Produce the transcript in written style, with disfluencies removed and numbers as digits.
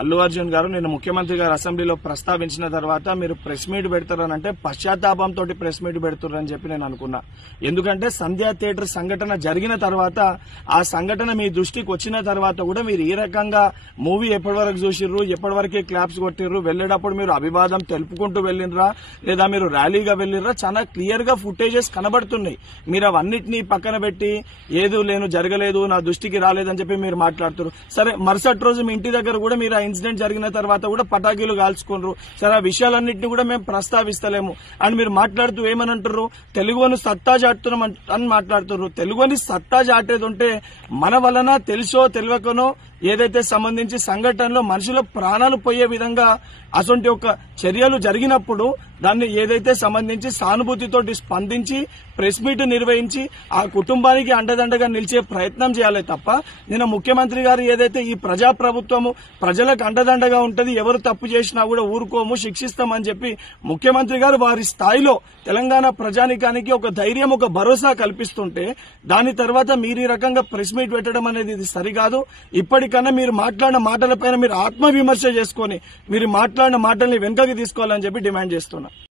అల్లు అర్జున్ గారు నిన్న ముఖ్యమంత్రి గారు అసెంబ్లీలో ప్రస్తావించిన తర్వాత మీరు ప్రెస్ మీట్ పెడతారనంటే పశ్చాత్తాపంతో ప్రెస్ మీట్ పెడుతున్నారని చెప్పి నేను అనుకున్నా. ఎందుకంటే సంధ్యా థియేటర్ సంఘటన జరిగిన తర్వాత ఆ సంఘటన మీ దృష్టికి వచ్చిన తర్వాత కూడా మీరు ఈ రకంగా మూవీ ఎప్పటివరకు చూసిర్రు, ఎప్పటివరకే క్లాప్స్ కొట్టిర్రు, వెళ్లేటప్పుడు మీరు అభివాదం తెలుపుకుంటూ వెళ్ళినరా లేదా మీరు ర్యాలీగా వెళ్ళినరా, చాలా క్లియర్ గా ఫుటేజెస్ కనబడుతున్నాయి. మీరు అవన్నిటినీ పక్కన పెట్టి ఏదో జరగలేదు, నా దృష్టికి రాలేదని చెప్పి మీరు మాట్లాడుతున్నారు. సరే, మరుసటి రోజు మీ ఇంటి దగ్గర కూడా మీరు ఆ ఇన్సిడెంట్ జరిగిన తర్వాత కూడా పటాకీలు కాల్చుకున్నారు. సరే, ఆ విషయాలన్నింటినీ కూడా మేము ప్రస్తావిస్తలేము అని మీరు మాట్లాడుతూ ఏమని అంటారు, తెలుగుని సత్తా చాటుతున్నాం అని మాట్లాడుతున్నారు. తెలుగుని సత్తా చాటేది ఉంటే మన వలన తెలుసో తెలియకనో ఏదైతే సంబంధించి సంఘటనలో మనుషుల ప్రాణాలు పోయే విధంగా అటువంటి ఒక చర్యలు జరిగినప్పుడు దాన్ని ఏదైతే సంబంధించి సానుభూతితోటి స్పందించి ప్రెస్ మీట్ నిర్వహించి ఆ కుటుంబానికి అండదండగా నిలిచే ప్రయత్నం చేయాలి తప్ప నిన్న ముఖ్యమంత్రి గారు ఏదైతే ఈ ప్రజాప్రభుత్వము ప్రజలకు అండదండగా ఉంటది, ఎవరు తప్పు చేసినా కూడా ఊరుకోము, శిక్షిస్తామని చెప్పి ముఖ్యమంత్రి గారు వారి స్థాయిలో తెలంగాణ ప్రజానికానికి ఒక ధైర్యం, ఒక భరోసా కల్పిస్తుంటే దాని తర్వాత మీరు ఈ రకంగా ప్రెస్ మీట్ పెట్టడం అనేది ఇది సరికాదు. ఇప్పటికన్నా మీరు మాట్లాడిన మాటలపైన మీరు ఆత్మవిమర్శ చేసుకుని మీరు మాట్లాడిన మాటల్ని వెనుకకి తీసుకోవాలని చెప్పి డిమాండ్ చేస్తున్నా.